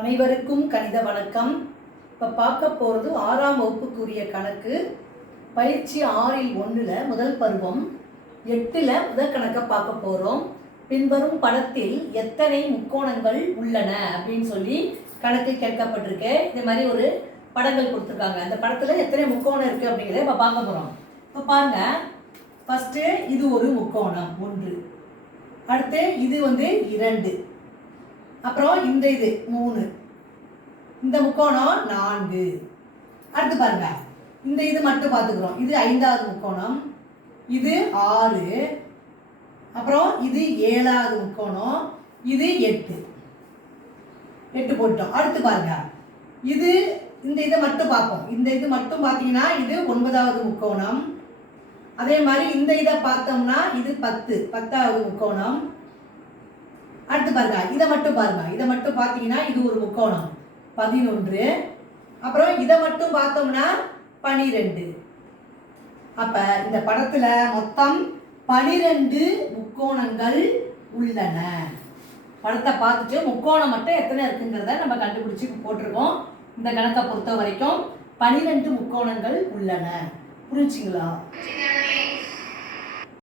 அனைவருக்கும் கணித வணக்கம். இப்போ பார்க்க போகிறது 6ஆம் வகுப்புக்குரிய கணக்கு. பயிற்சி 6இல் 1ல் முதல் பருவம், 8ல் முதல் கணக்கை பார்க்க போகிறோம். பின்வரும் படத்தில் எத்தனை முக்கோணங்கள் உள்ளன அப்படின்னு சொல்லி கணக்கு கேட்கப்பட்டிருக்கு. இந்த மாதிரி ஒரு படங்கள் கொடுத்துருக்காங்க. அந்த படத்தில் எத்தனை முக்கோணம் இருக்குது அப்படிங்கிறத இப்போ பார்க்க போகிறோம். இப்போ பாருங்கள், ஃபஸ்ட்டு இது ஒரு முக்கோணம் 1, அடுத்து இது 2, அப்புறம் இந்த இது 3, இந்த முக்கோணம் 4. அடுத்து பாருங்க, இந்த இது மட்டும் பார்த்துக்கிறோம். இது 5வது முக்கோணம், இது 6, அப்புறம் இது 7வது முக்கோணம், இது 8 போட்டோம். அடுத்து பாருங்க, இது இந்த இதை மட்டும் பார்ப்போம். இந்த இது மட்டும் பார்த்தீங்கன்னா இது 9வது முக்கோணம். அதே மாதிரி இந்த இதை பார்த்தோம்னா இது 10வது முக்கோணம். அடுத்து பாருங்க, இதை மட்டும் பாருங்க. இதை மட்டும் பார்த்தீங்கன்னா இது ஒரு முக்கோணம் 11. அப்புறம் இதை மட்டும் பார்த்தோம்னா 12. அப்ப இந்த படத்துல மொத்தம் 12 முக்கோணங்கள் உள்ளன. படத்தை பார்த்துட்டு முக்கோணம் மட்டும் எத்தனை இருக்குங்கிறத நம்ம கண்டுபிடிச்சு போட்டிருக்கோம். இந்த கணக்கை பொறுத்த வரைக்கும் 12 முக்கோணங்கள் உள்ளன. புரிஞ்சுங்களா?